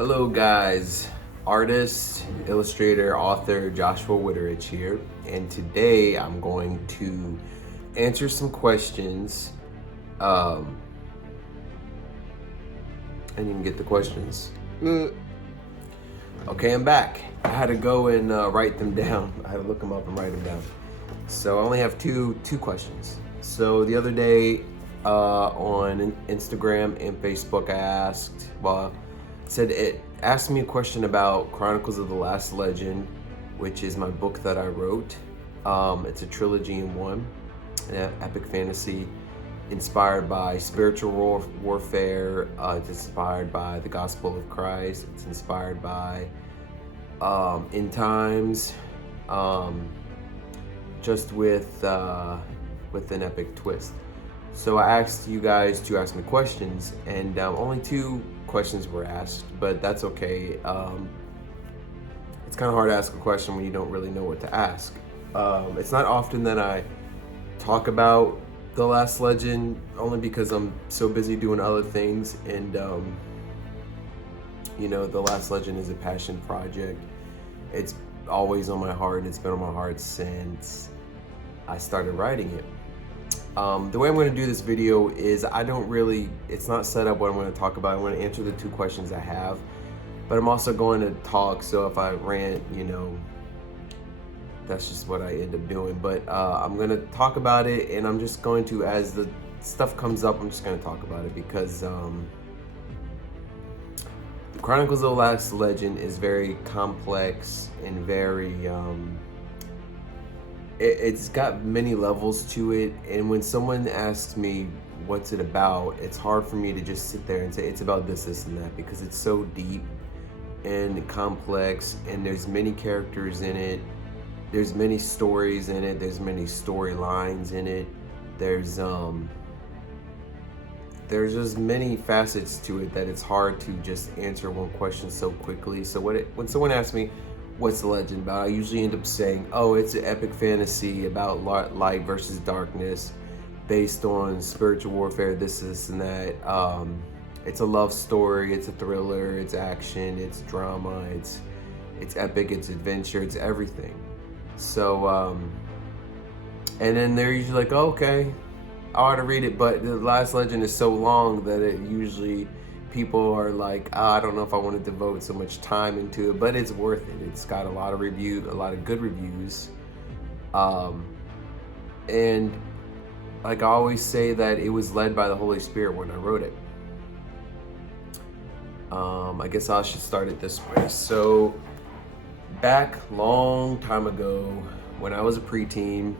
Hello guys, artist, illustrator, author Joshua Wichterich here, and today I'm going to answer some questions. I didn't even get the questions. Okay, I'm back. I had to go and write them down. I had to look them up and write them down. So I only have two questions. So the other day on Instagram and Facebook, I asked me a question about Chronicles of the Last Legend, which is my book that I wrote. It's a trilogy in one, an epic fantasy inspired by spiritual warfare. It's inspired by the gospel of Christ. It's inspired by end times, just with an epic twist. So I asked you guys to ask me questions, and only two questions were asked, but that's okay. It's kind of hard to ask a question when you don't really know what to ask. It's not often that I talk about The Last Legend, only because I'm so busy doing other things, and The Last Legend is a passion project. It's always on my heart, and it's been on my heart since I started writing it. The way I'm going to do this video is it's not set up what I'm going to talk about. I'm going to answer the two questions I have, but I'm also going to talk, so if I rant, that's just what I end up doing. But I'm going to talk about it, and I'm just going to, as the stuff comes up, I'm just going to talk about it, because the Chronicles of the Last Legend is very complex and very it's got many levels to it, and when someone asks me what's it about, it's hard for me to just sit there and say it's about this, and that, because it's so deep and complex, and there's many characters in it, there's many stories in it, there's many storylines in it, there's just many facets to it that it's hard to just answer one question so quickly. So when someone asks me what's the legend about, I usually end up saying, oh, it's an epic fantasy about light versus darkness based on spiritual warfare, this and that. It's a love story, it's a thriller, it's action, it's drama, it's epic, it's adventure, it's everything. So and then they're usually like, oh, okay, I ought to read it, but The Last Legend is so long that it usually people are like, I don't know if I want to devote so much time into it, but it's worth it. It's got a lot of good reviews. And like I always say, that it was led by the Holy Spirit when I wrote it. I guess I should start it this way. So back long time ago, when I was a preteen,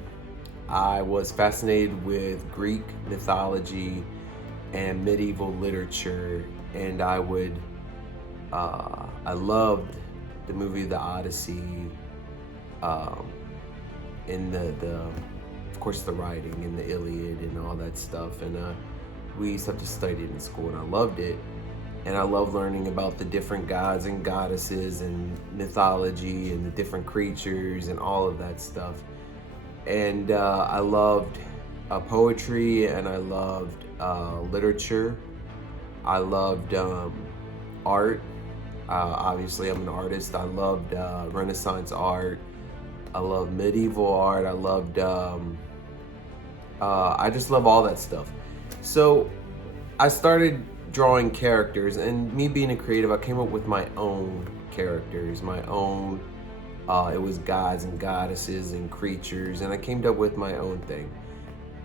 I was fascinated with Greek mythology and medieval literature, and I loved the movie The Odyssey, and of course the writing and the Iliad and all that stuff, and we used to have to study it in school, and I loved it, and I love learning about the different gods and goddesses and mythology and the different creatures and all of that stuff. And I loved poetry, and I loved literature. I loved art. Obviously, I'm an artist. I loved Renaissance art. I love medieval art. I loved. I just love all that stuff. So I started drawing characters, and me being a creative, I came up with my own characters, my own. It was gods and goddesses and creatures, and I came up with my own thing.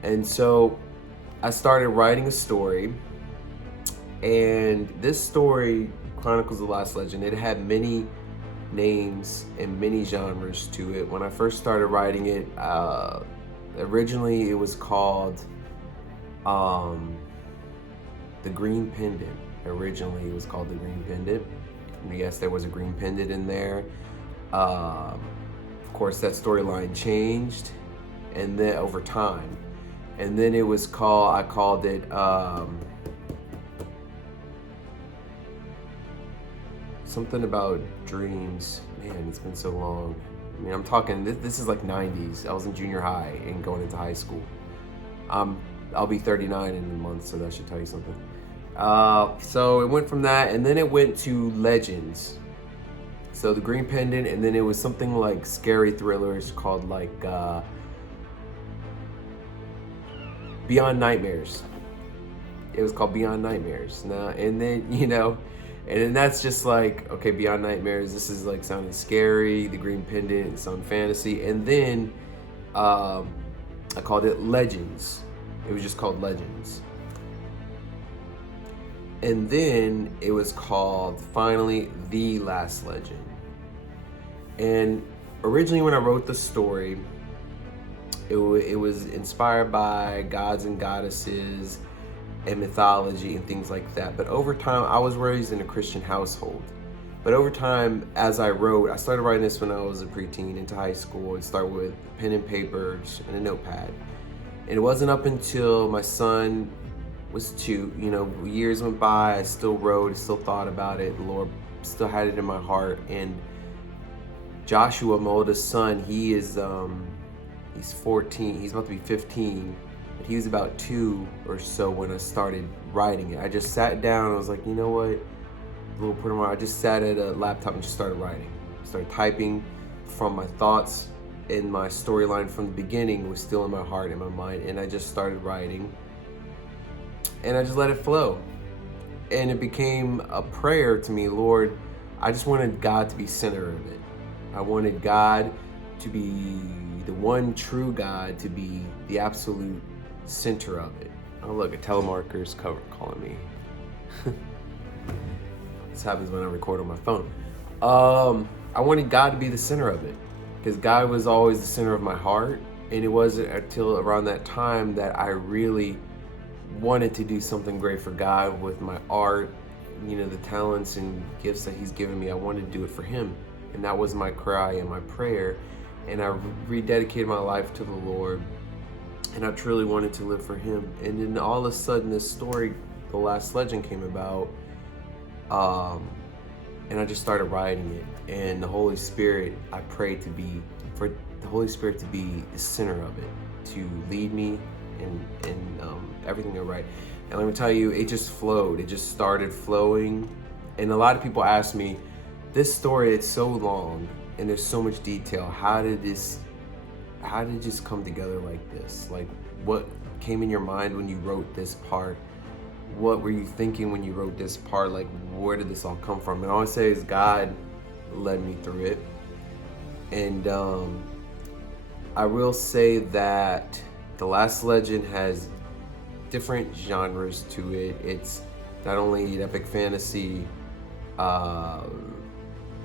And so I started writing a story, and this story, Chronicles of the Last Legend, it had many names and many genres to it. When I first started writing it, originally it was called The Green Pendant. Originally it was called The Green Pendant. And yes, there was a green pendant in there. Of course, that storyline changed, and then over time, and then I called it something about dreams. Man, it's been so long. I mean, I'm talking, this is like 90s. I was in junior high and going into high school. I'll be 39 in a month, so that should tell you something. So it went from that, and then it went to Legends. So the Green Pendant, and then it was something like scary thrillers called like Beyond Nightmares. It was called Beyond Nightmares. Now, and then, and then that's just like, okay, Beyond Nightmares, this is like sounding scary. The Green Pendant, sound fantasy. And then I called it Legends. It was just called Legends. And then it was called, finally, The Last Legend. And originally when I wrote the story, it was inspired by gods and goddesses and mythology and things like that. But over time, I was raised in a Christian household. But over time, as I wrote, I started writing this when I was a preteen into high school. It started with pen and paper and a notepad. And it wasn't up until my son was 2, years went by, I still wrote, I still thought about it. The Lord still had it in my heart. And Joshua, my oldest son, he's 14, he's about to be 15. But he was about 2 or so when I started writing it. I just sat down, I was like, you know what? I just sat at a laptop and just started writing. Started typing from my thoughts, and my storyline from the beginning was still in my heart and my mind. And I just started writing. And I just let it flow. And it became a prayer to me, Lord, I just wanted God to be center of it. I wanted God to be the one true God, to be the absolute center of it. Oh look, a telemarketer's calling me. This happens when I record on my phone. I wanted God to be the center of it, because God was always the center of my heart. And it wasn't until around that time that I really wanted to do something great for God with my art, the talents and gifts that He's given me. I wanted to do it for Him. And that was my cry and my prayer. And I rededicated my life to the Lord. And I truly wanted to live for Him. And then all of a sudden, this story, The Last Legend, came about. And I just started writing it. And the Holy Spirit, I prayed for the Holy Spirit to be the center of it, to lead me in everything I write. And let me tell you, it just flowed. It just started flowing. And a lot of people ask me, this story, it's so long and there's so much detail. How did it just come together like this? Like, what came in your mind when you wrote this part? What were you thinking when you wrote this part? Like, where did this all come from? And all I say is God led me through it. And I will say that The Last Legend has different genres to it. It's not only epic fantasy,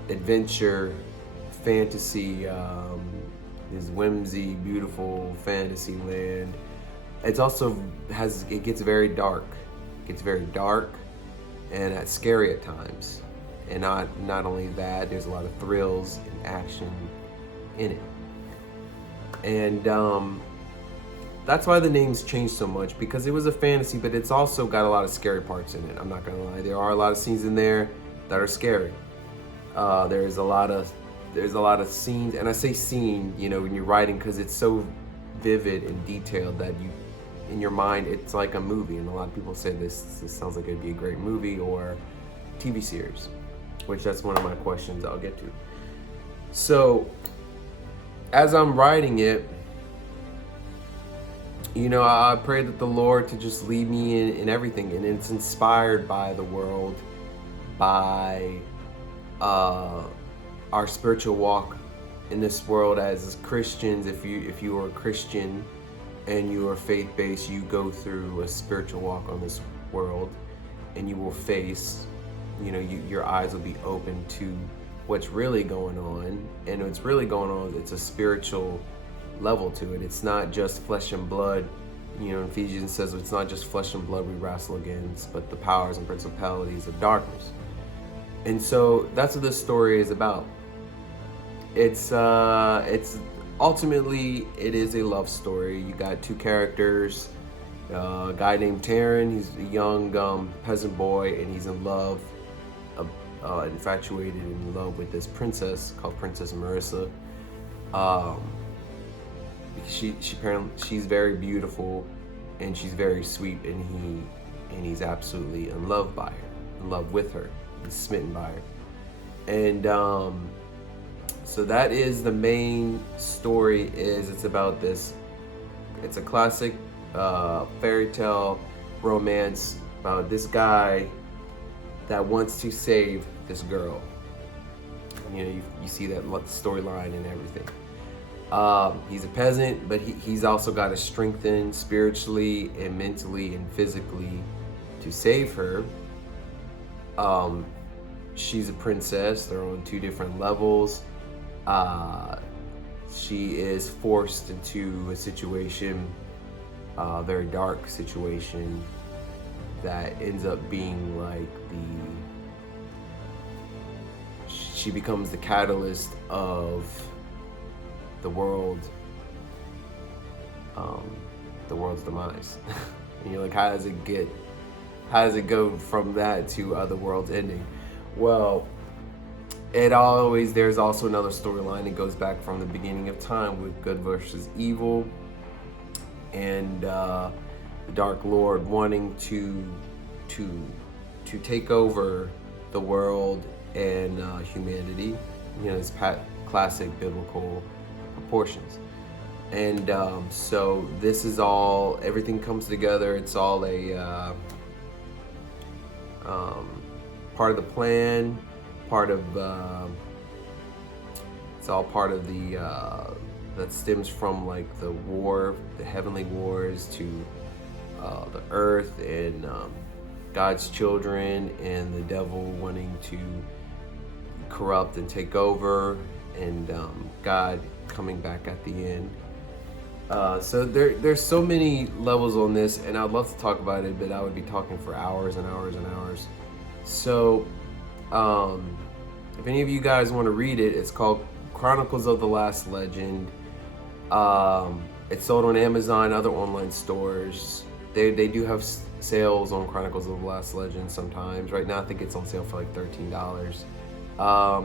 adventure, fantasy, this whimsy, beautiful fantasy land. It's also it gets very dark. It gets very dark and scary at times. And not only that, there's a lot of thrills and action in it. And that's why the names changed so much, because it was a fantasy, but it's also got a lot of scary parts in it. I'm not gonna lie. There are a lot of scenes in there that are scary. There's a lot of scenes, and I say scene, when you're writing, because it's so vivid and detailed that in your mind, it's like a movie. And a lot of people say this sounds like it'd be a great movie or TV series, which that's one of my questions I'll get to. So as I'm writing it, I pray that the Lord to just lead me in everything. And it's inspired by the world, by our spiritual walk in this world as Christians. If you are a Christian and you are faith-based, you go through a spiritual walk on this world, and you will face, your eyes will be open to what's really going on. And what's really going on, it's a spiritual level to it. It's not just flesh and blood. Ephesians says it's not just flesh and blood we wrestle against, but the powers and principalities of darkness. And so that's what this story is about. It's ultimately, it is a love story. You got two characters, a guy named Taryn. He's a young peasant boy, and he's in love, infatuated in love with this princess called Princess Marissa. She's very beautiful and she's very sweet, and and he's absolutely in love by her, in love with her. He's smitten by her. And so that is the main story. It's about this. It's a classic fairy tale romance about this guy that wants to save this girl. You know, you see that storyline and everything. He's a peasant, but he's also got to strengthen spiritually and mentally and physically to save her. She's a princess. They're on two different levels. She is forced into a situation, a very dark situation, that ends up being like she becomes the catalyst of the world's demise. And you're like, how does it go from that to the world's ending? Well, there's also another storyline that goes back from the beginning of time with good versus evil, and the Dark Lord wanting to take over the world and humanity. You know, it's classic biblical proportions. And so this is all, everything comes together. It's all a part of the plan, it's all part of the that stems from like the war, the heavenly wars, to the earth and God's children and the devil wanting to corrupt and take over, and God coming back at the end. So there's so many levels on this, and I'd love to talk about it, but I would be talking for hours and hours and hours. So if any of you guys want to read it, it's called Chronicles of the Last Legend. It's sold on Amazon, other online stores. They do have sales on Chronicles of the Last Legend sometimes. Right now I think it's on sale for like $13.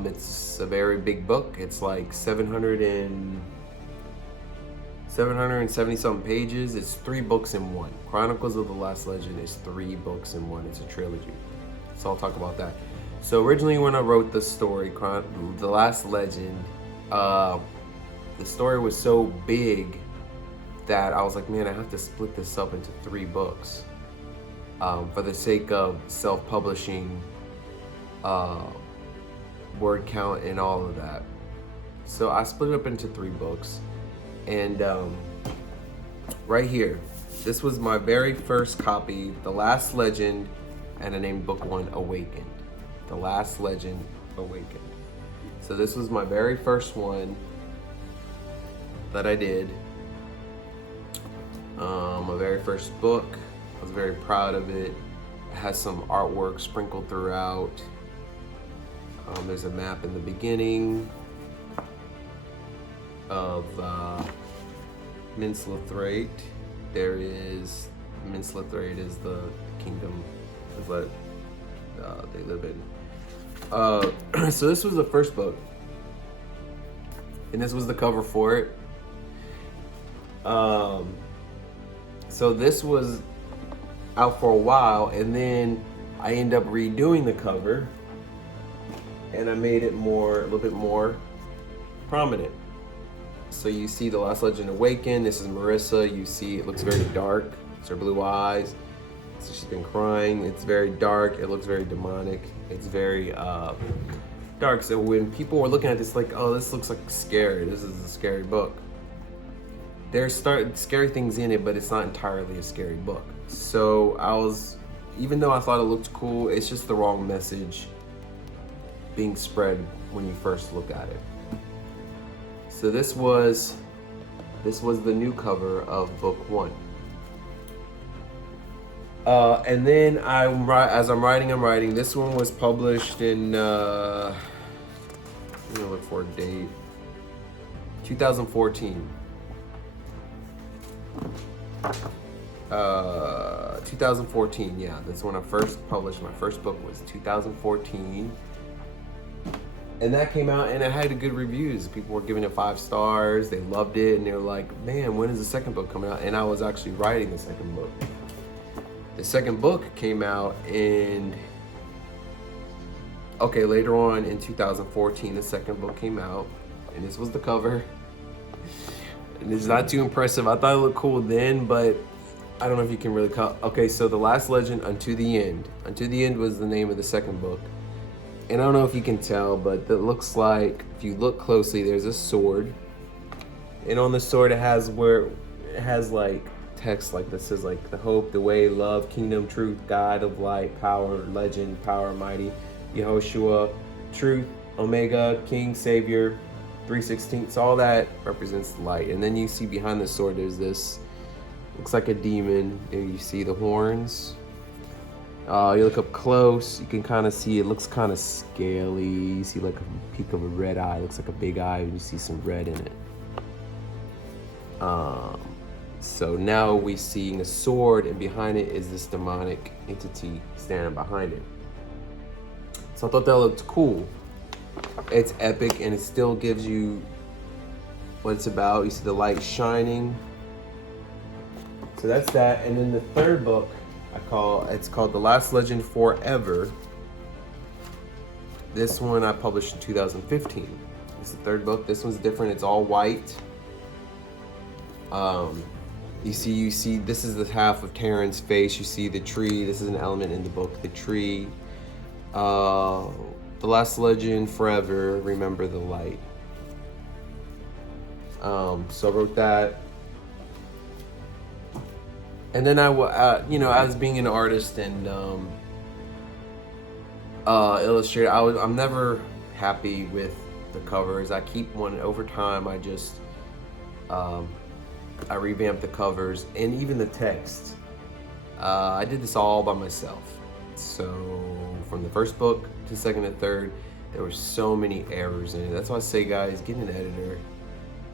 It's a very big book. It's like 770 something pages. It's 3 books in one. Chronicles of the Last Legend is 3 books in one. It's a trilogy. So I'll talk about that. So originally when I wrote the story, The Last Legend, the story was so big that I was like, man, I have to split this up into 3 books for the sake of self-publishing, word count and all of that. So I split it up into 3 books. And right here, this was my very first copy, The Last Legend, and I named book 1 Awakened. The Last Legend, Awakened. So this was my very first one that I did. My very first book. I was very proud of it. It has some artwork sprinkled throughout. There's a map in the beginning of Minslethwaite. There is Minslethwaite is the kingdom that they live in. So this was the first book, and this was the cover for it. So this was out for a while, and then I ended up redoing the cover, and I made it a little bit more prominent. So you see The Last Legend Awakened. This is Marissa. You see it looks very dark. It's her blue eyes. So she's been crying. It's very dark. It looks very demonic. It's very dark. So when people were looking at this, like, oh, this looks like scary. This is a scary book. There's scary things in it, but it's not entirely a scary book. So even though I thought it looked cool, it's just the wrong message being spread when you first look at it. So this was the new cover of book 1. And then as I'm writing. This one was published in, let me look for a date, 2014. 2014, yeah, that's when I first published. My first book was 2014. And that came out, and it had good reviews. People were giving it 5 stars. They loved it, and they were like, man, when is the second book coming out? And I was actually writing the second book. The second book came out later on in 2014. The second book came out, and this was the cover. And it's not too impressive. I thought it looked cool then, but I don't know if you can really call. Okay, so The Last Legend, Unto the End. Unto the End was the name of the second book. And I don't know if you can tell, but it looks like, if you look closely, there's a sword. And on the sword it has like text like this says like the hope, the way, love, kingdom, truth, God of light, power, legend, power, mighty, Yehoshua, truth, Omega, King, Savior, 3/16. So all that represents the light. And then you see behind the sword there's this, looks like a demon. There you see the horns. You look up close, you can kind of see it looks kind of scaly. You see like a peak of a red eye. It looks like a big eye, and you see some red in it. So now we're seeing a sword, and behind it is this demonic entity standing behind it. So I thought that looked cool. It's epic, and it still gives you what it's about. You see the light shining. So that's that. And then the third book it's called The Last Legend Forever. This one I published in 2015. It's the third book. This one's different. It's all white. You see, this is the half of Taryn's face. You see the tree. This is an element in the book. The tree. The Last Legend Forever. Remember the light. So I wrote that. And then as being an artist and illustrator, I'm never happy with the covers. I keep one over time. I revamped the covers and even the text. I did this all by myself. So from the first book to second and third, there were so many errors in it. That's why I say, guys, get an editor.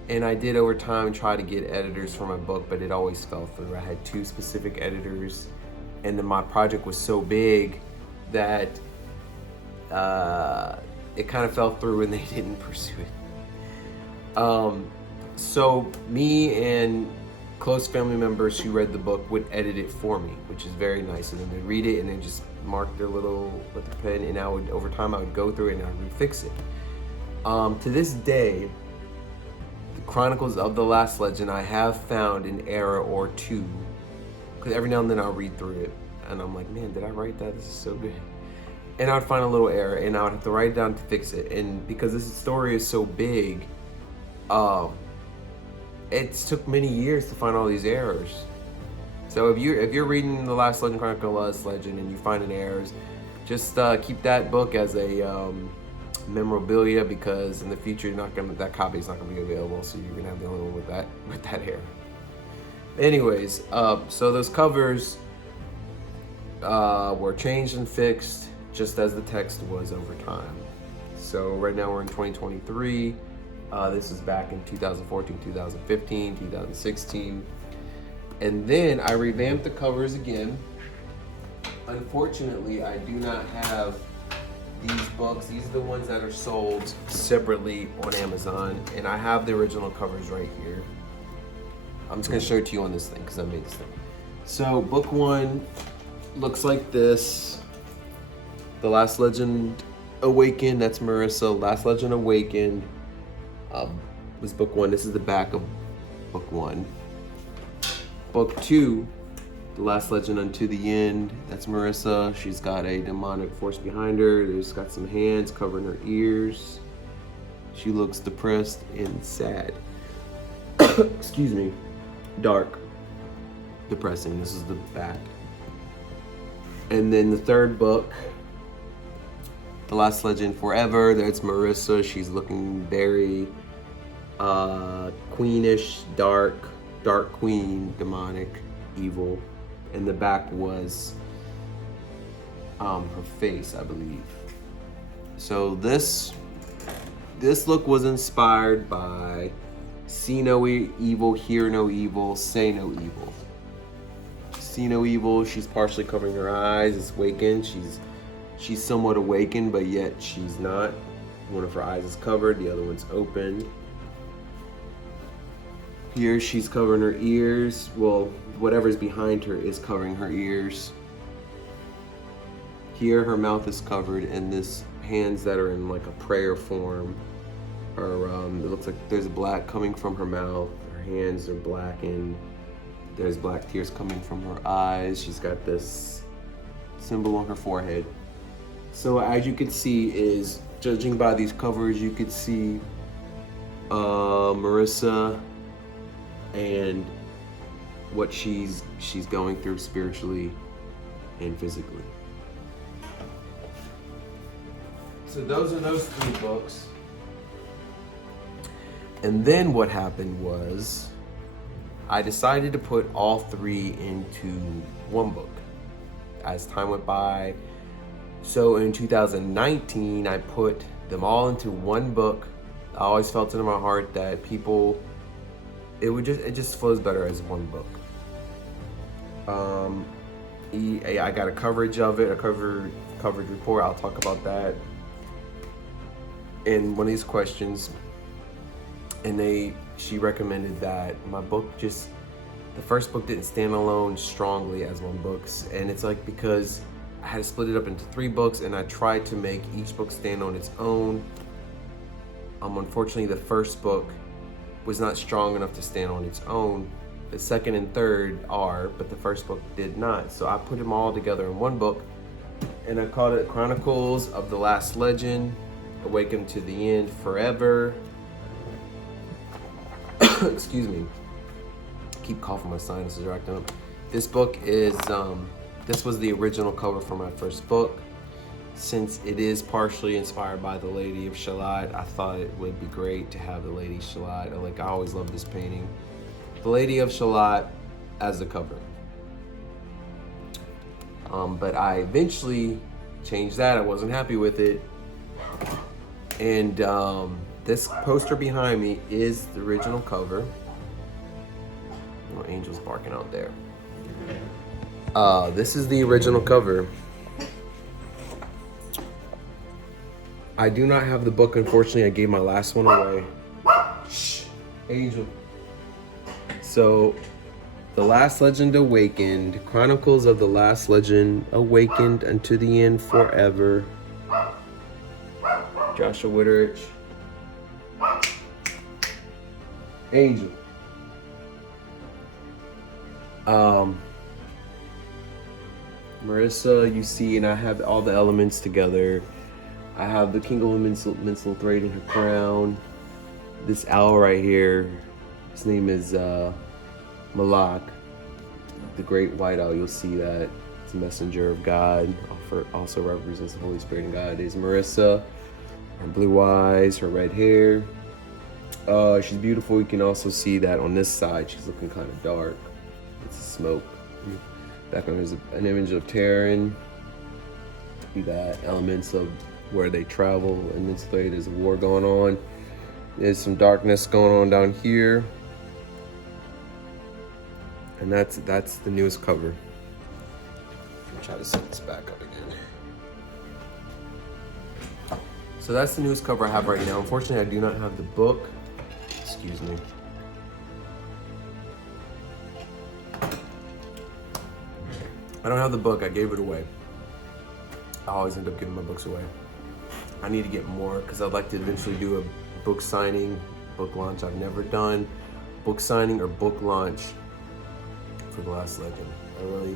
And I did over time try to get editors for my book, but it always fell through. I had 2 specific editors, and then my project was so big that it kind of fell through and they didn't pursue it. So me and close family members who read the book would edit it for me, which is very nice. And then they'd read it and then just mark their little with the pen, and over time I would go through it and I would fix it. To this day, the Chronicles of the Last Legend, I have found an error or 2, because every now and then I'll read through it and I'm like, man, did I write that? This is so good. And I would find a little error and I would have to write it down to fix it. And because this story is so big, it took many years to find all these errors. So if you're reading The Last Legend, Chronicle of the Last Legend, and you find an errors, just keep that book as a memorabilia, because in the future that copy is not gonna be available, so you're gonna have the only one with that error. Anyways, so those covers were changed and fixed just as the text was over time. So right now we're in 2023. This is back in 2014, 2015, 2016. And then I revamped the covers again. Unfortunately, I do not have these books. These are the ones that are sold separately on Amazon. And I have the original covers right here. I'm just gonna show it to you on this thing because I made this thing. So book 1 looks like this. The Last Legend Awakened, that's Marissa. Last Legend Awakened was book 1. This is the back of book 1. Book 2, The Last Legend Unto the End, that's Marissa. She's got a demonic force behind her. There's got some hands covering her ears. She looks depressed and sad. Excuse me. Dark. Depressing. This is the back. And then the third book, The Last Legend Forever, that's Marissa. She's looking very queenish, dark queen, demonic, evil. And the back was her face, I believe. So this look was inspired by See No Evil, Hear No Evil, Say No Evil. See No Evil, she's partially covering her eyes. It's awakened. She's somewhat awakened, but yet she's not. One of her eyes is covered, the other one's open. Here she's covering her ears. Well, whatever's behind her is covering her ears. Here her mouth is covered, and this hands that are in like a prayer form are, it looks like there's black coming from her mouth. Her hands are blackened. There's black tears coming from her eyes. She's got this symbol on her forehead. So as you can see is, judging by these covers, you could see Marissa and what she's going through spiritually and physically. So those are those 3 books. And then what happened was I decided to put all 3 into one book as time went by. So in 2019, I put them all into one book. I always felt it in my heart that it just flows better as one book. I got a coverage of it, a coverage report. I'll talk about that in one of these questions. And she recommended that my book the first book didn't stand alone strongly as one book. And it's like, because I had to split it up into 3 books, and I tried to make each book stand on its own. Unfortunately, the first book was not strong enough to stand on its own. The second and third are, but the first book did not. So I put them all together in one book, and I called it Chronicles of the Last Legend, Awaken to the End Forever. Excuse me. I keep coughing, my sinuses are acting up. This book is, this was the original cover for my first book. Since it is partially inspired by the Lady of Shalott, I thought it would be great to have the Lady Shalott. I always loved this painting. The Lady of Shalott as the cover. But I eventually changed that. I wasn't happy with it. And this poster behind me is the original cover. Oh, Angel's barking out there. This is the original cover. I do not have the book, unfortunately. I gave my last one away. Shh, Angel. So, The Last Legend Awakened, Chronicles of the Last Legend Awakened unto the End Forever. Joshua Wichterich. Angel. Marissa, you see, and I have all the elements together. I have the King of Minstrel Thread in her crown. This owl right here, his name is Malak, the great white owl. You'll see that it's a messenger of God. Also represents the Holy Spirit and God. Is Marissa, her blue eyes, her red hair. She's beautiful. You can also see that on this side, she's looking kind of dark. It's smoke. Back on there's an image of Terran. See that elements of where they travel, and this way there's a war going on. There's some darkness going on down here, and that's the newest cover. I'll try to set this back up again. So that's the newest cover I have right now. Unfortunately, I do not have the book. Excuse me. I don't have the book. I gave it away. I always end up giving my books away. I need to get more because I'd like to eventually do a book signing, book launch. I've never done book signing or book launch for The Last Legend. I really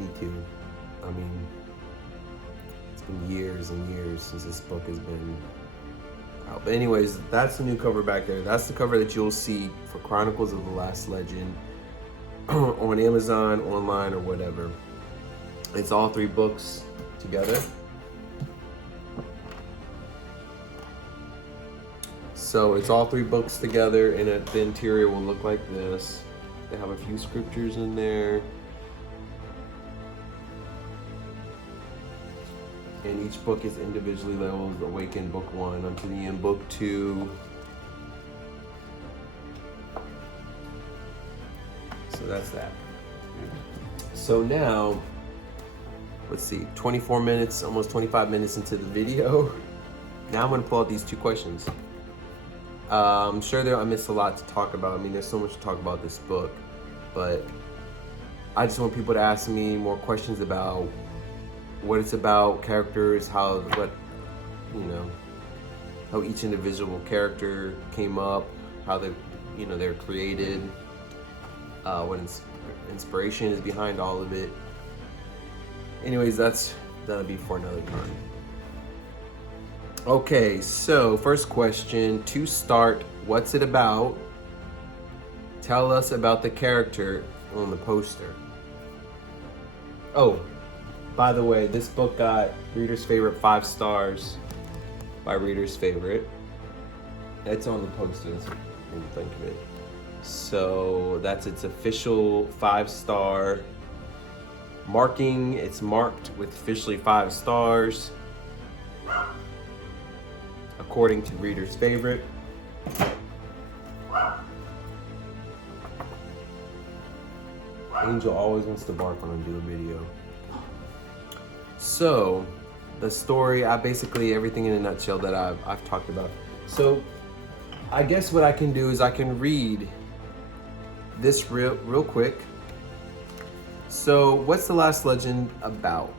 need to. I mean, it's been years and years since this book has been out. But anyways, that's the new cover back there. That's the cover that you'll see for Chronicles of the Last Legend on Amazon, online, or whatever. It's all 3 books together. So it's all 3 books together, and the interior will look like this. They have a few scriptures in there. And each book is individually labeled Awaken Book 1, Unto the End Book 2. So that's that. So now, let's see, 24 minutes, almost 25 minutes into the video. Now I'm gonna pull out these 2 questions. I'm sure I missed a lot to talk about. I mean, there's so much to talk about this book, but I just want people to ask me more questions about what it's about, characters, how each individual character came up, how they're created, what inspiration is behind all of it. Anyways, that'll be for another time. Okay, so first question to start, what's it about? Tell us about the character on the poster. Oh, by the way, this book got Reader's Favorite 5 stars by Reader's Favorite. It's on the poster, that's what you think of it. So that's its official 5-star marking. It's marked with officially 5 stars according to Reader's Favorite. Angel always wants to bark when I do a video. So, the story, basically everything in a nutshell that I've talked about. So, I guess what I can do is I can read this real quick. So, what's the last legend about?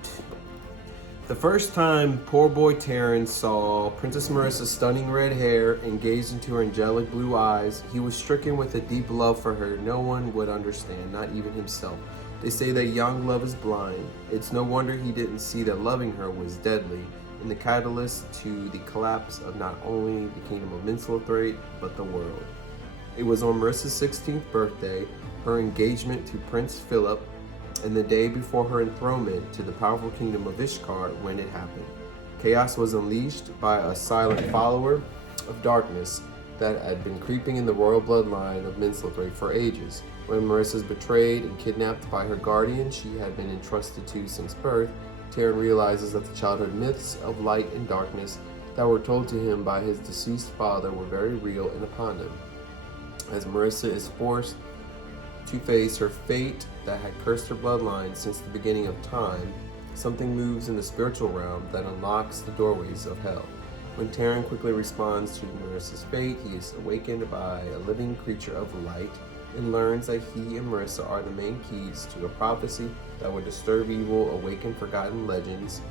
The first time poor boy Terrence saw Princess Marissa's stunning red hair and gazed into her angelic blue eyes, he was stricken with a deep love for her no one would understand, not even himself. They say that young love is blind. It's no wonder he didn't see that loving her was deadly and the catalyst to the collapse of not only the kingdom of Mincelthwaite, but the world. It was on Marissa's 16th birthday, her engagement to Prince Philip, and the day before her enthronement to the powerful kingdom of Ishkar when it happened. Chaos was unleashed by a silent follower of darkness that had been creeping in the royal bloodline of Mincelthwaite for ages. When Marissa is betrayed and kidnapped by her guardian she had been entrusted to since birth, Taryn realizes that the childhood myths of light and darkness that were told to him by his deceased father were very real and upon him. As Marissa is forced to face her fate that had cursed her bloodline since the beginning of time, something moves in the spiritual realm that unlocks the doorways of hell. When Taryn quickly responds to Marissa's fate, he is awakened by a living creature of light and learns that he and Marissa are the main keys to a prophecy that would disturb evil, awaken forgotten legends,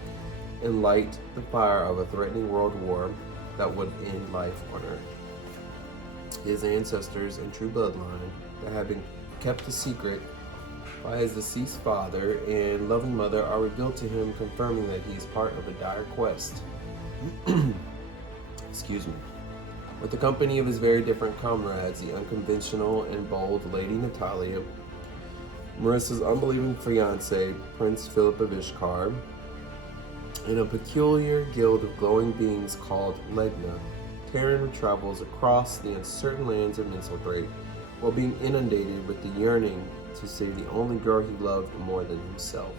and light the fire of a threatening world war that would end life on Earth. His ancestors and true bloodline that had been kept a secret by his deceased father and loving mother are revealed to him, confirming that he is part of a dire quest. Excuse me. With the company of his very different comrades, the unconventional and bold Lady Natalia, Marissa's unbelieving fiancé, Prince Philip of Ishkar, and a peculiar guild of glowing beings called Legna, Taryn travels across the uncertain lands of Mincelthwaite while being inundated with the yearning to save the only girl he loved more than himself.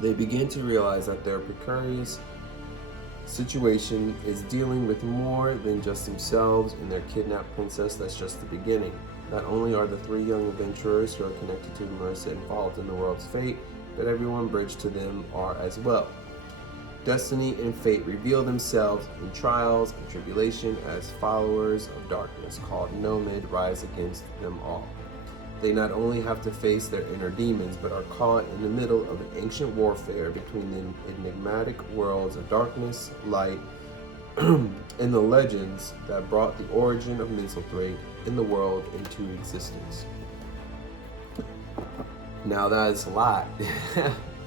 They begin to realize that their precarious situation is dealing with more than just themselves and their kidnapped princess. That's just the beginning. Not only are the 3 young adventurers who are connected to Marissa involved in the world's fate, but everyone bridged to them are as well. Destiny and fate reveal themselves in trials and tribulation as followers of darkness called Nomad rise against them all. They not only have to face their inner demons, but are caught in the middle of an ancient warfare between the enigmatic worlds of darkness, light, and the legends that brought the origin of Mincelthwaite in the world into existence. Now that is a lot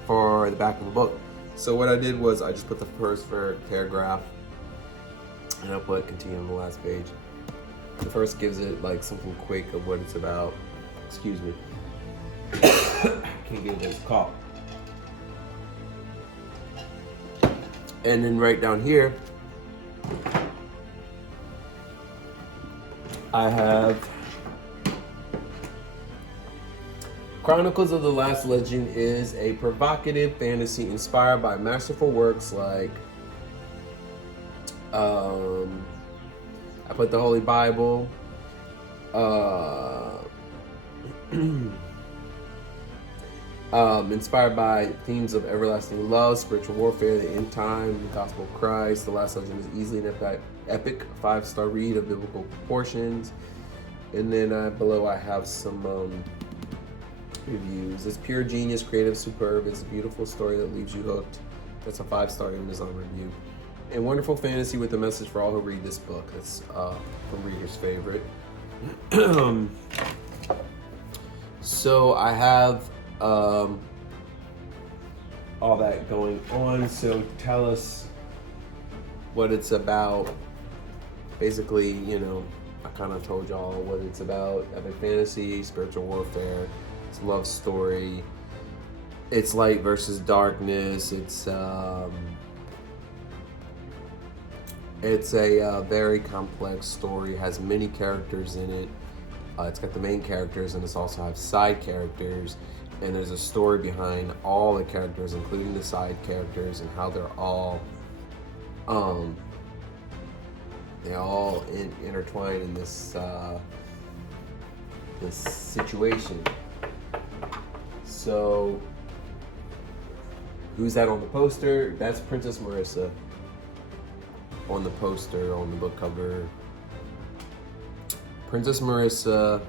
for the back of the book. So what I did was I just put the first paragraph and I put continue on the last page. The first gives it like something quick of what it's about. Excuse me. Can't get this cough. And then right down here, I have Chronicles of the Last Legend is a provocative fantasy inspired by masterful works like I put the Holy Bible, inspired by themes of everlasting love, spiritual warfare, the end time, the gospel of Christ. The Last Legend is easily an epic 5-star read of biblical proportions. And then below I have some reviews. It's pure genius, creative, superb. It's a beautiful story that leaves you hooked. That's a 5-star Amazon review. And wonderful fantasy with a message for all who read this book. That's from Reader's Favorite. So I have all that going on. So tell us what it's about. Basically, you know, I kind of told y'all what it's about. Epic fantasy, spiritual warfare. It's a love story. It's light versus darkness. It's a very complex story. It has many characters in it. It's got the main characters, and it's also have side characters. And there's a story behind all the characters, including the side characters, and how they're all intertwined in this this situation. So, who's that on the poster? That's Princess Marissa on the poster, on the book cover. Princess Marissa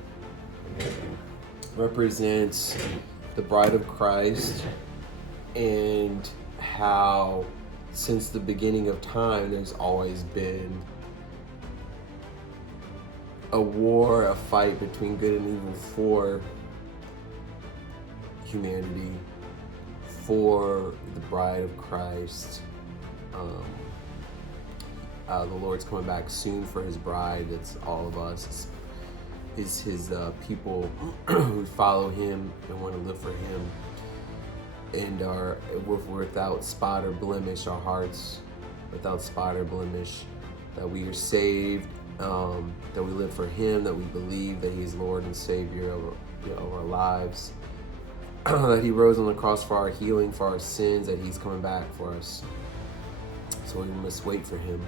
represents the bride of Christ, and how since the beginning of time there's always been a war, a fight between good and evil for humanity, for the bride of Christ. The Lord's coming back soon for his bride. That's all of us. His people who follow him and want to live for him, and are without spot or blemish, our hearts without spot or blemish, that we are saved, that we live for him, that we believe that he's Lord and Savior of our lives, that he rose on the cross for our healing, for our sins, that he's coming back for us. So we must wait for him.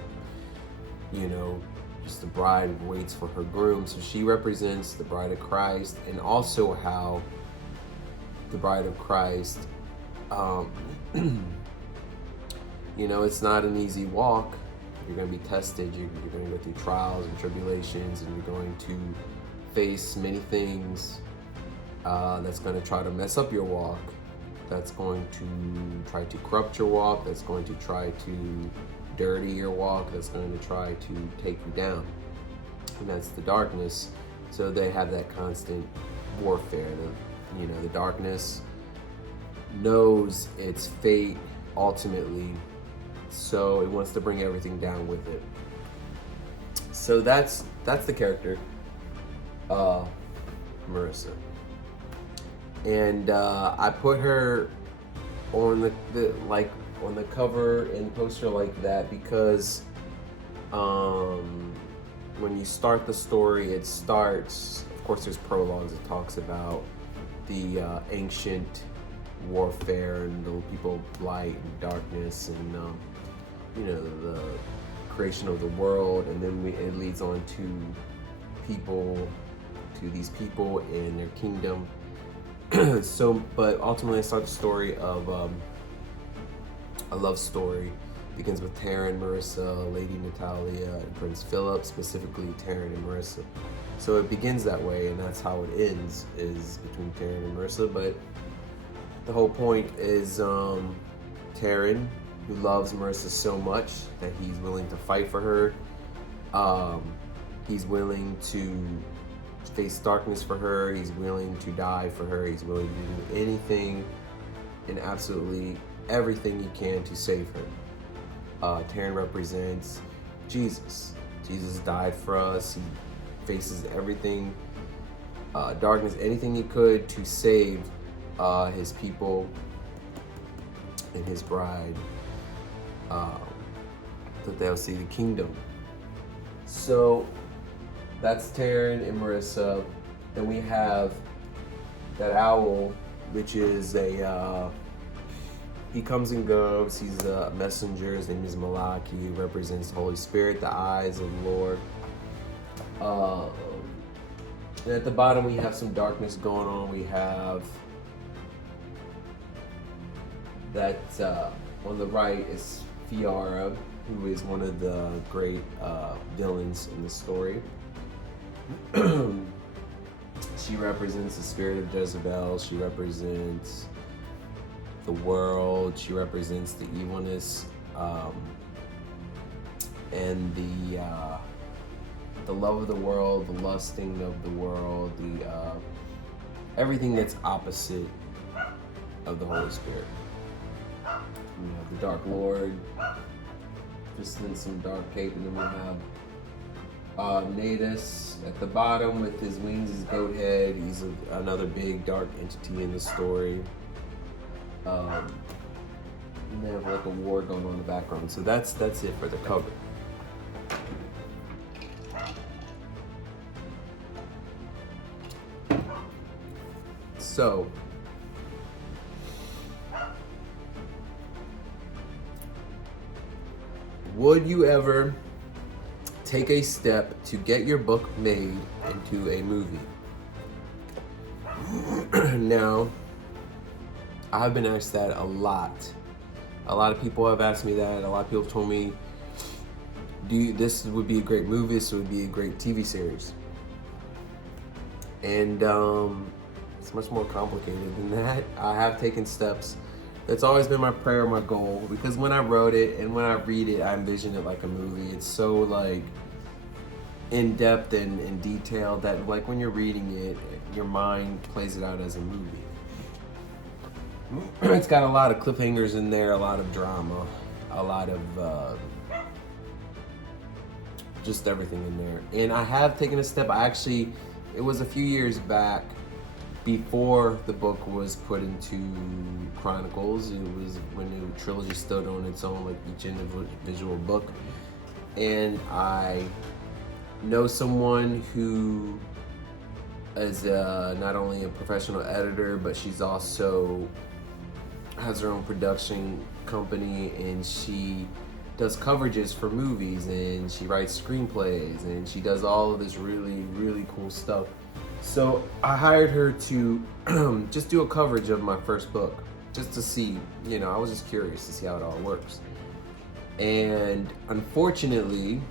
You know, just the bride waits for her groom. So she represents the bride of Christ, and also how the bride of Christ, you know, it's not an easy walk. You're going to be tested. You're going to go through trials and tribulations, and you're going to face many things that's going to try to mess up your walk, that's going to try to corrupt your walk, that's going to try to dirty your walk, that's going to try to take you down. And that's the darkness. So they have that constant warfare. The darkness knows its fate ultimately, so it wants to bring everything down with it. So that's the character, Marissa. And I put her on the on the cover and poster like that because when you start the story, it starts, of course there's prologues. It talks about the ancient warfare and the people of light and darkness, and the creation of the world, and then it leads on to these people and their kingdom. But ultimately I start the story of a love story. Begins with Taryn, Marissa, Lady Natalia, and Prince Philip, specifically Taryn and Marissa. So it begins that way, and that's how it ends, is between Taryn and Marissa. But the whole point is Taryn, who loves Marissa so much that he's willing to fight for her. He's willing to face darkness for her. He's willing to die for her. He's willing to do anything and absolutely everything he can to save her. Taryn represents Jesus. Jesus died for us. He faces everything, darkness, anything he could to save his people and his bride, that they'll see the kingdom. So that's Taryn and Marissa. Then we have that owl, which is he comes and goes. He's a messenger. His name is Malak. He represents the Holy Spirit, the eyes of the Lord. And at the bottom we have some darkness going on. We have that on the right is Fiara, who is one of the great villains in the story. She represents the spirit of Jezebel. She represents the world. She represents the evilness, and the love of the world, the lusting of the world, everything that's opposite of the Holy Spirit. You know, the Dark Lord, just in some dark cape, and then we have Natus at the bottom with his wings, his goat head. He's another big dark entity in the story. And they have like a war going on in the background. So that's it for the cover. So would you ever take a step to get your book made into a movie? Now, I've been asked that a lot. A lot of people have asked me that. A lot of people have told me, this would be a great movie, this would be a great TV series. And it's much more complicated than that. I have taken steps. It's always been my prayer, my goal, because when I wrote it and when I read it, I envision it like a movie. It's so like in depth and detailed that like when you're reading it, your mind plays it out as a movie. It's got a lot of cliffhangers in there, a lot of drama, a lot of just everything in there. And I have taken a step. It was a few years back, before the book was put into Chronicles. It was when the trilogy stood on its own, like each individual book. And I know someone who is not only a professional editor, but she's also has her own production company, and she does coverages for movies, and she writes screenplays, and she does all of this really, really cool stuff. So I hired her to just do a coverage of my first book, just to see, I was just curious to see how it all works. And unfortunately,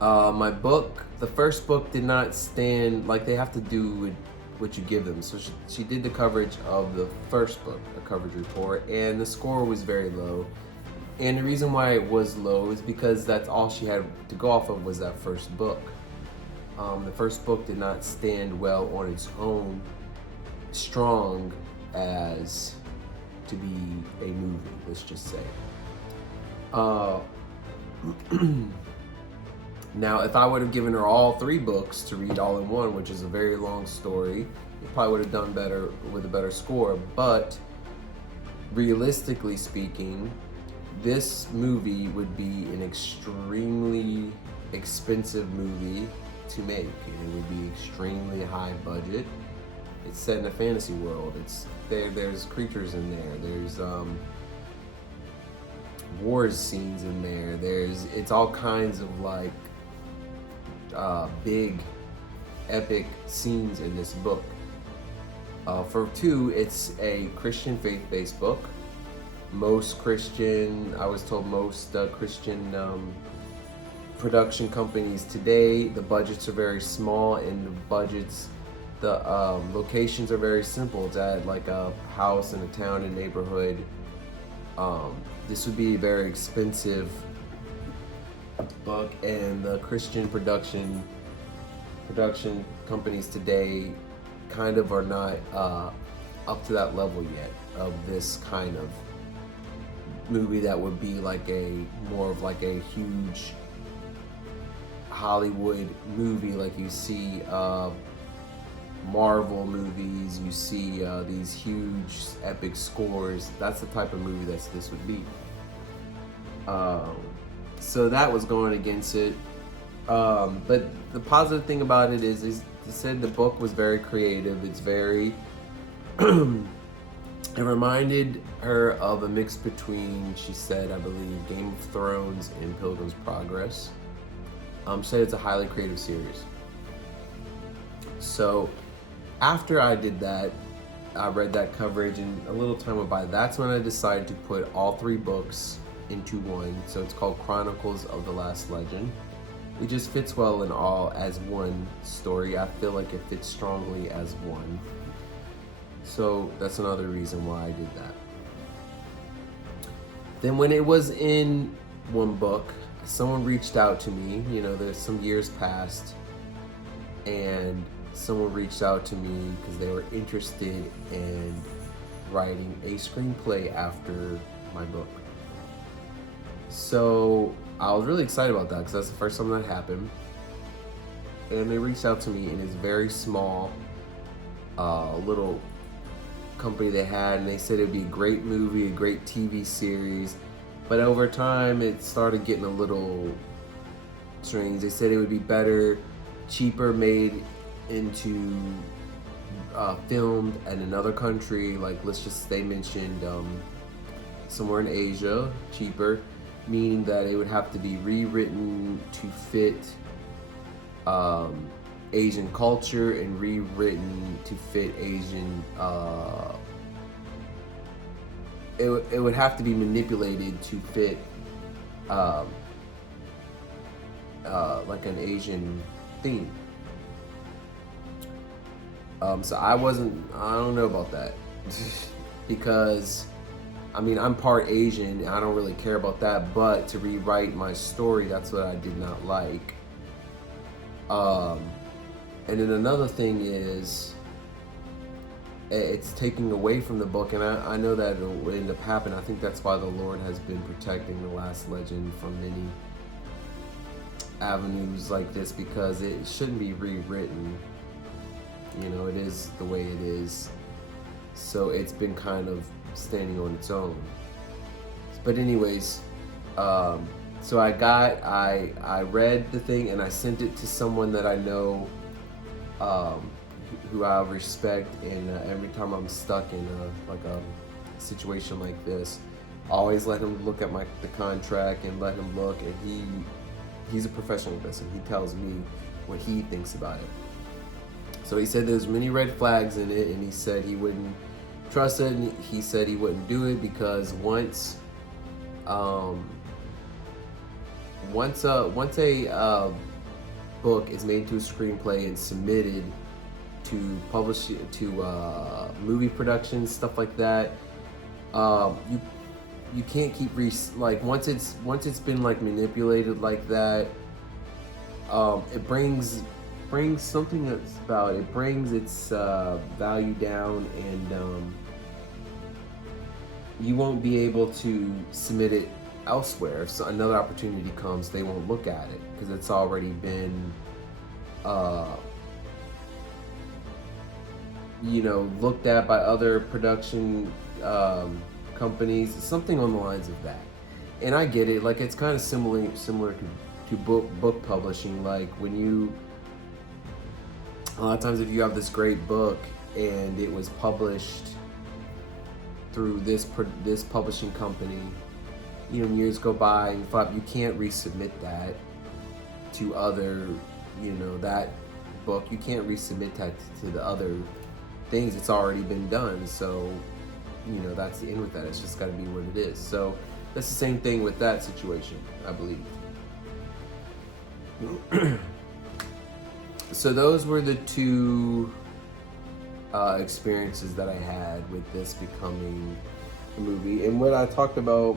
my book, the first book, did not stand, like they have to do what you give them. So she did the coverage of the first book, a coverage report, and the score was very low. And the reason why it was low is because that's all she had to go off of was that first book. The first book did not stand well on its own, strong as to be a movie, let's just say. Now, if I would have given her all 3 books to read all in one, which is a very long story, it probably would have done better with a better score. But realistically speaking, this movie would be an extremely expensive movie to make. It would be extremely high budget. It's set in a fantasy world. There's creatures in there. There's wars scenes in there. It's all kinds of like big epic scenes in this book. For 2, it's a Christian faith-based book. Most Christian production companies today, the budgets are very small, and the locations are very simple. It's at like a house in a town and neighborhood. This would be a very expensive book, and the Christian production companies today kind of are not up to that level yet of this kind of movie that would be like more of like a huge Hollywood movie, like you see Marvel movies, you see these huge epic scores. That's the type of movie that this would be. So that was going against it. But the positive thing about it is it said the book was very creative. It's very it reminded her of a mix between, she said, I believe, Game of Thrones and Pilgrim's Progress. She said it's a highly creative series. So after I did that, I read that coverage, and a little time went by. That's when I decided to put all 3 books into one. So it's called Chronicles of the Last Legend. It just fits well in all as one story. I feel like it fits strongly as one. So that's another reason why I did that. Then when it was in one book, someone reached out to me. You know, there's some years passed, and someone reached out to me because they were interested in writing a screenplay after my book. So I was really excited about that because that's the first time that happened. And they reached out to me in this very small little company they had, and they said it'd be a great movie, a great TV series. But over time, it started getting a little strange. They said it would be better, cheaper, made into filmed in another country. Like, let's just, they mentioned somewhere in Asia, cheaper, meaning that it would have to be rewritten to fit Asian culture and rewritten to fit Asian. It would have to be manipulated to fit like an Asian theme. So I don't know about that because I mean, I'm part Asian and I don't really care about that, but to rewrite my story, that's what I did not like. And then another thing is, it's taking away from the book, and I know that it'll end up happening. I think that's why the Lord has been protecting The Last Legend from many avenues like this, because it shouldn't be rewritten. You know, it is the way it is. So it's been kind of standing on its own. But anyways, so I read the thing and I sent it to someone that I know, who I respect, and every time I'm stuck in a situation like this, I always let him look at the contract and let him look, and he's a professional with this, and he tells me what he thinks about it. So he said there's many red flags in it, and he said he wouldn't trust it, and he said he wouldn't do it because once a book is made into a screenplay and submitted to publish it to movie productions, stuff like that, you can't keep once it's been like manipulated like that, it brings something that's about it brings its value down, and you won't be able to submit it elsewhere. If another opportunity comes, they won't look at it because it's already been looked at by other production companies, something on the lines of that. And I get it, like it's kind of similar to book publishing. Like when a lot of times if you have this great book and it was published through this publishing company, years go by and you can't resubmit that to other, that book, you can't resubmit that to the other things. It's already been done. So, that's the end with that. It's just got to be what it is. So that's the same thing with that situation, I believe. So those were the two experiences that I had with this becoming a movie. And what I talked about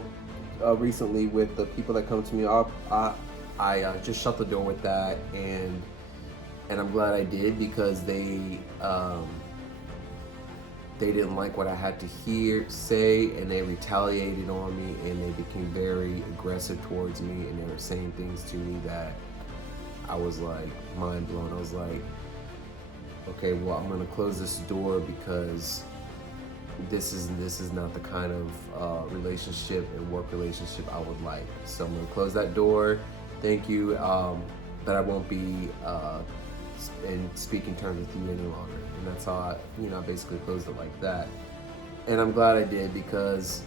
recently with the people that come to me, I just shut the door with that, and I'm glad I did, because they didn't like what I had to say, and they retaliated on me, and they became very aggressive towards me, and they were saying things to me that I was like mind blown. I was like, okay, well, I'm gonna close this door because this is not the kind of relationship and work relationship I would like. So I'm gonna close that door. Thank you, but I won't be in speaking terms with you any longer. And that's how I basically closed it like that. And I'm glad I did, because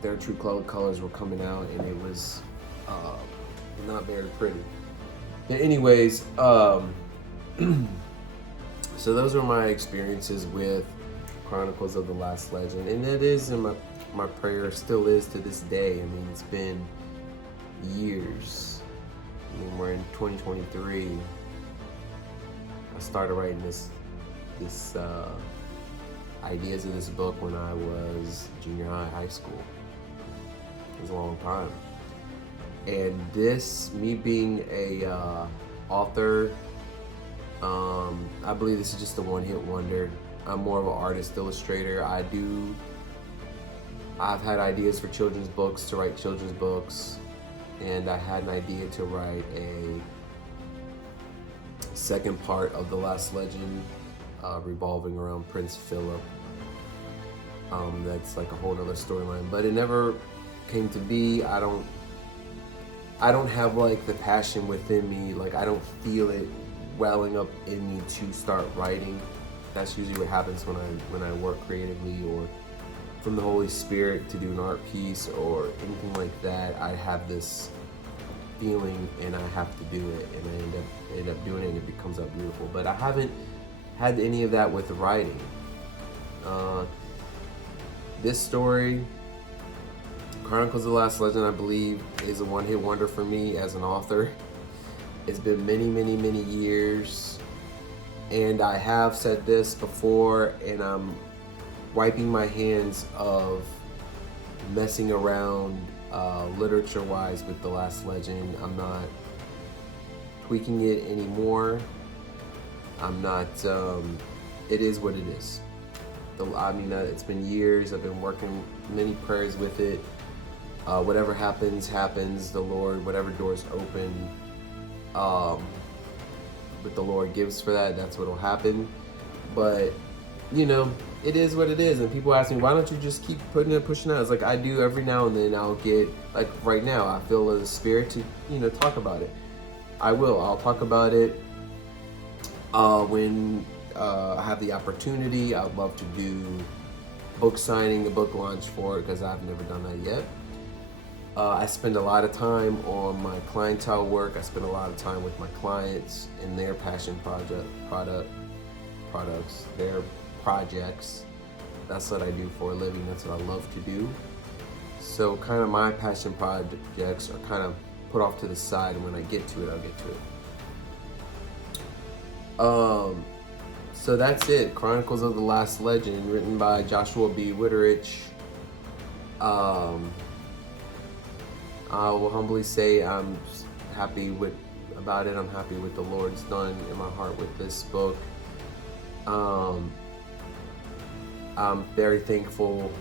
their true colors were coming out, and it was not very pretty. But anyways, so those are my experiences with Chronicles of the Last Legend, and it is in my prayer, still is to this day. I mean, it's been years I mean, we're in 2023. I started writing this ideas of this book when I was junior high school. It was a long time. And this, me being a author, I believe this is just a one-hit wonder. I'm more of an artist, illustrator. I've had ideas for children's books, to write children's books, and I had an idea to write a second part of The Last Legend, revolving around Prince Philip. That's like a whole other storyline, but it never came to be. I don't have like the passion within me. Like, I don't feel it welling up in me to start writing. That's usually what happens when I work creatively, or from the Holy Spirit to do an art piece or anything like that. I have this feeling and I have to do it, and I end up doing it, and it becomes out beautiful. But I haven't had any of that with writing. This story, Chronicles of the Last Legend, I believe, is a one-hit wonder for me as an author. It's been many, many, many years, and I have said this before, and I'm wiping my hands of messing around literature-wise with The Last Legend. I'm not tweaking it anymore. I'm not, it is what it is. It's been years. I've been working many prayers with it. Whatever happens, happens. The Lord, whatever doors open, what the Lord gives for that, that's what'll happen. But, it is what it is. And people ask me, why don't you just keep pushing out? It's like, I do every now and then. I'll get, like right now, I feel the spirit to, talk about it. I'll talk about it when I have the opportunity. I'd love to do book signing, a book launch for it, because I've never done that yet. I spend a lot of time on my clientele work. I spend a lot of time with my clients and their passion products, their projects. That's what I do for a living. That's what I love to do. So kind of my passion projects are kind of put off to the side, and when I get to it, I'll get to it. So that's it. Chronicles of the Last Legend, written by Joshua B. Wichterich. I will humbly say I'm happy about it. I'm happy with the Lord's done in my heart with this book. I'm very thankful.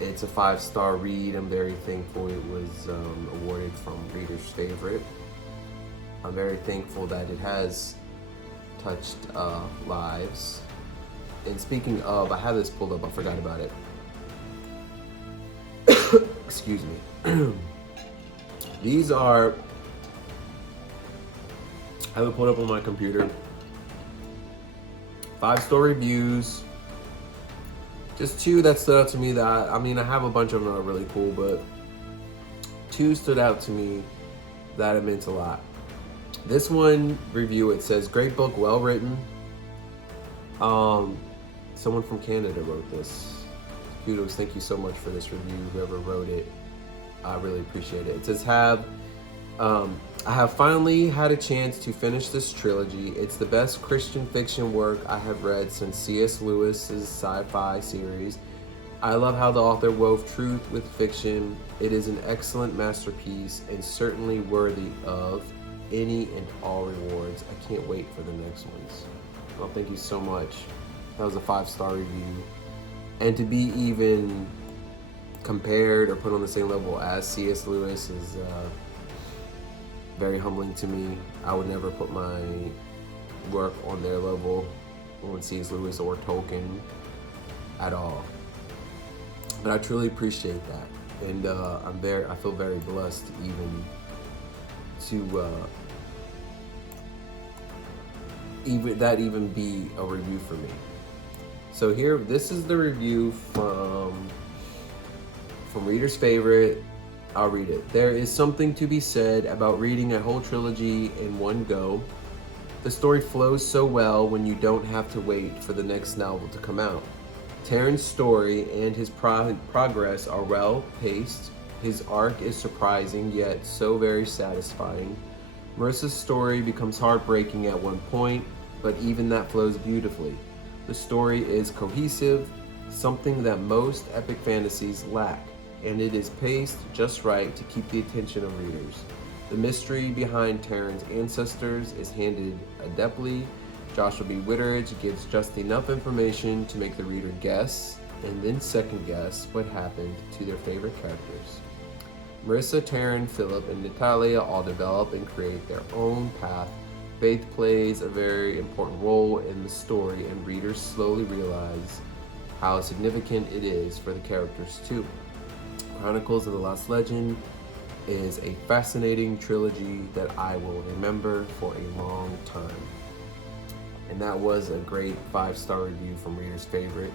It's a 5-star read. I'm very thankful it was awarded from Reader's Favorite. I'm very thankful that it has touched lives. And speaking of, I have this pulled up. I forgot about it. Excuse me. These are, I have it pulled up on my computer. 5-star reviews. Just 2 that stood out to me that, I have a bunch of them that are really cool, but 2 stood out to me that it meant a lot. This one review, it says, great book, well written. Someone from Canada wrote this. Kudos, thank you so much for this review, whoever wrote it. I really appreciate it. It says, I have finally had a chance to finish this trilogy. It's the best Christian fiction work I have read since C.S. Lewis's sci-fi series. I love how the author wove truth with fiction. It is an excellent masterpiece and certainly worthy of any and all rewards. I can't wait for the next ones. Well, thank you so much. That was a 5-star review. And to be even compared or put on the same level as C.S. Lewis is very humbling to me. I would never put my work on their level, on C.S. Lewis or Tolkien at all. But I truly appreciate that, and I feel very blessed to even be a review for me. So here, this is the review from Reader's Favorite. I'll read it. There is something to be said about reading a whole trilogy in one go. The story flows so well when you don't have to wait for the next novel to come out. Terran's story and his progress are well paced. His arc is surprising yet so very satisfying. Marissa's story becomes heartbreaking at one point, but even that flows beautifully. The story is cohesive, something that most epic fantasies lack, and it is paced just right to keep the attention of readers. The mystery behind Taryn's ancestors is handled adeptly. Joshua B. Wichterich gives just enough information to make the reader guess, and then second guess what happened to their favorite characters. Marissa, Taryn, Philip, and Natalia all develop and create their own path. Faith plays a very important role in the story, and readers slowly realize how significant it is for the characters too. Chronicles of the Lost Legend is a fascinating trilogy that I will remember for a long time. And that was a great 5-star review from Reader's Favorite.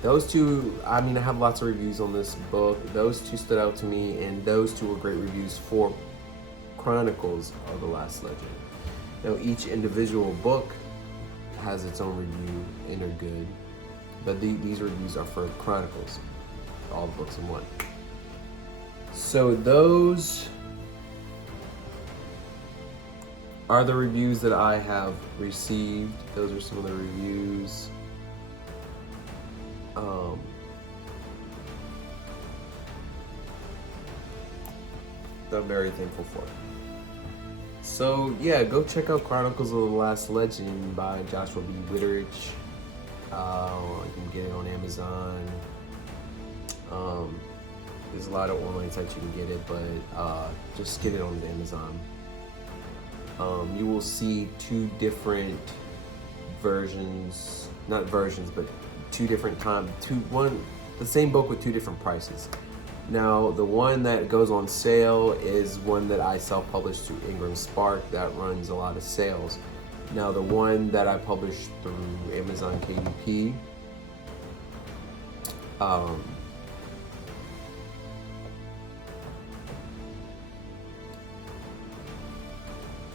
Those two, I mean, I have lots of reviews on this book. Those two stood out to me, and those two were great reviews for Chronicles of the Lost Legend. Now, each individual book has its own review, and they're good. But these reviews are for Chronicles, all the books in one. So those are the reviews that I have received. Those are some of the reviews. That I'm very thankful for. So yeah, go check out Chronicles of the Lost Legend by Joshua B. Wichterich. You can get it on Amazon. There's a lot of online sites you can get it, but just get it on Amazon. You will see two different versions, not versions, but two different the same book with two different prices. Now, the one that goes on sale is one that I self-published through Ingram Spark that runs a lot of sales. Now, the one that I published through Amazon KDP,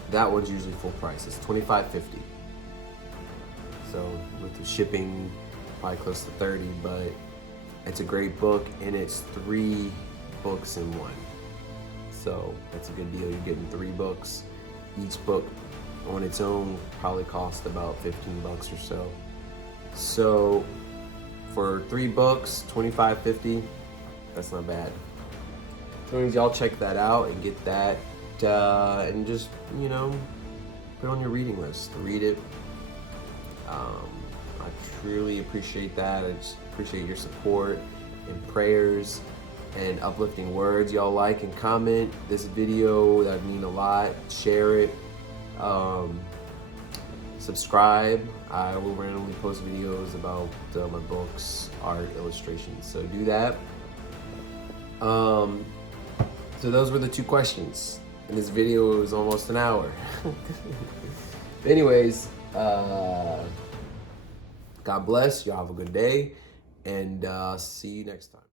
that one's usually full price. It's $25.50. So with the shipping, probably close to $30, but it's a great book, and it's 3 books in one. So that's a good deal. You're getting 3 books. Each book on its own probably cost about $15 or so. So for 3 books, $25.50, that's not bad. So anyways, y'all check that out and get that, and just, you know, put it on your reading list. Read it. I truly appreciate that. I just appreciate your support and prayers and uplifting words. Y'all like and comment this video. That would mean a lot. Share it. Subscribe. I will randomly post videos about my books, art, illustrations. So do that. So those were the 2 questions. And this video was almost an hour. Anyways, God bless. Y'all have a good day. And see you next time.